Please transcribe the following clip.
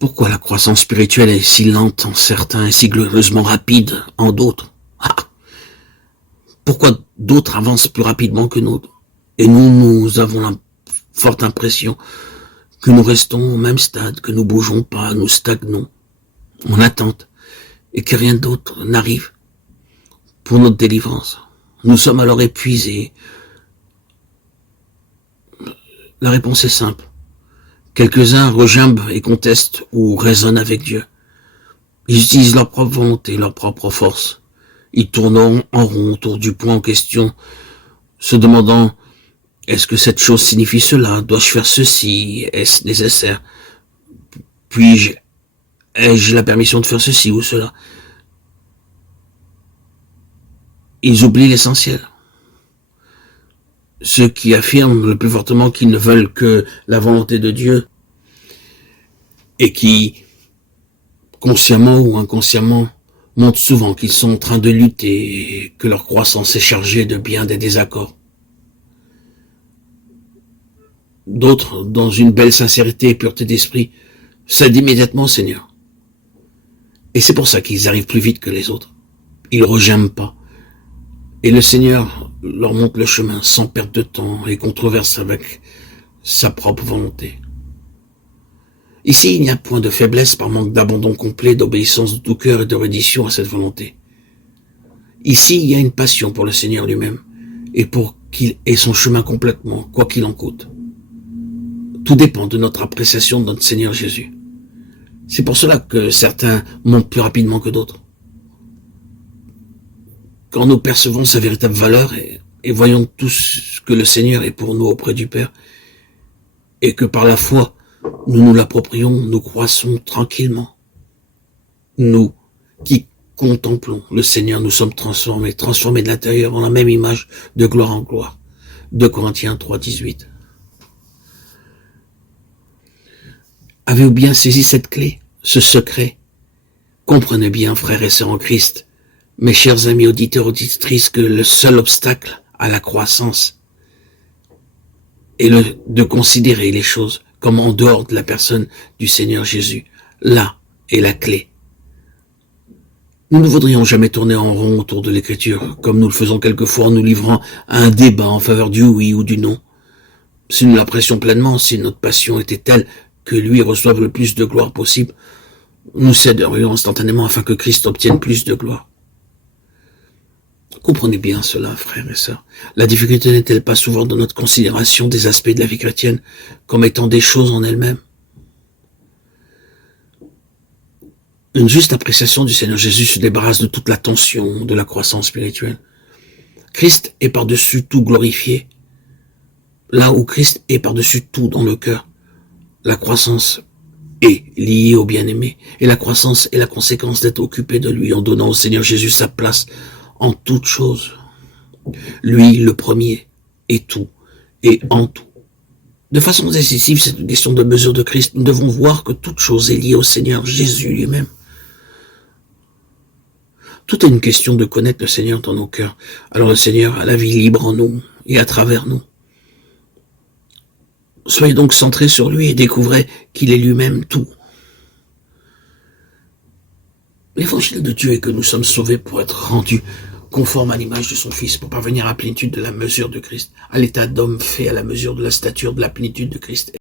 Pourquoi la croissance spirituelle est si lente en certains et si glorieusement rapide en d'autres? Pourquoi d'autres avancent plus rapidement que nous? Et nous avons la forte impression que nous restons au même stade, que nous bougeons pas, nous stagnons, en attente, et que rien d'autre n'arrive pour notre délivrance. Nous sommes alors épuisés. La réponse est simple. Quelques-uns regimbent et contestent ou raisonnent avec Dieu. Ils utilisent leur propre volonté, leur propre force. Ils tournent en rond autour du point en question, se demandant « Est-ce que cette chose signifie cela? Dois-je faire ceci? Est-ce nécessaire? Ai-je la permission de faire ceci ou cela ?» Ils oublient l'essentiel. Ceux qui affirment le plus fortement qu'ils ne veulent que la volonté de Dieu et qui, consciemment ou inconsciemment, montrent souvent qu'ils sont en train de lutter et que leur croissance est chargée de bien des désaccords. D'autres, dans une belle sincérité et pureté d'esprit, cèdent immédiatement au Seigneur. Et c'est pour ça qu'ils arrivent plus vite que les autres. Ils ne regiment pas. Et le Seigneur leur montre le chemin sans perte de temps et controverse avec sa propre volonté. Ici, il n'y a point de faiblesse par manque d'abandon complet, d'obéissance de tout cœur et de reddition à cette volonté. Ici, il y a une passion pour le Seigneur lui-même et pour qu'il ait son chemin complètement, quoi qu'il en coûte. Tout dépend de notre appréciation de notre Seigneur Jésus. C'est pour cela que certains montent plus rapidement que d'autres. Quand nous percevons sa véritable valeur et voyons tout ce que le Seigneur est pour nous auprès du Père, et que par la foi, nous nous l'approprions, nous croissons tranquillement. Nous, qui contemplons le Seigneur, nous sommes transformés de l'intérieur en la même image de gloire en gloire. 2 Corinthiens 3, 18. Avez-vous bien saisi cette clé, ce secret? Comprenez bien, frères et sœurs en Christ, mes chers amis auditeurs, auditrices, que le seul obstacle à la croissance est de considérer les choses comme en dehors de la personne du Seigneur Jésus. Là est la clé. Nous ne voudrions jamais tourner en rond autour de l'Écriture, comme nous le faisons quelquefois en nous livrant à un débat en faveur du oui ou du non. Si nous l'apprécions pleinement, si notre passion était telle que lui reçoive le plus de gloire possible, nous céderions instantanément afin que Christ obtienne plus de gloire. Comprenez bien cela, frères et sœurs. La difficulté n'est-elle pas souvent dans notre considération des aspects de la vie chrétienne comme étant des choses en elles-mêmes? Une juste appréciation du Seigneur Jésus se débarrasse de toute la tension de la croissance spirituelle. Christ est par-dessus tout glorifié. Là où Christ est par-dessus tout dans le cœur, la croissance est liée au bien-aimé. Et la croissance est la conséquence d'être occupé de lui en donnant au Seigneur Jésus sa place en toutes choses. Lui, le premier, est tout et en tout. De façon décisive, c'est une question de mesure de Christ. Nous devons voir que toute chose est liée au Seigneur Jésus lui-même. Tout est une question de connaître le Seigneur dans nos cœurs. Alors le Seigneur a la vie libre en nous et à travers nous. Soyez donc centrés sur lui et découvrez qu'il est lui-même tout. L'évangile de Dieu est que nous sommes sauvés pour être rendus conformes à l'image de son Fils, pour parvenir à la plénitude de la mesure de Christ, à l'état d'homme fait à la mesure de la stature de la plénitude de Christ.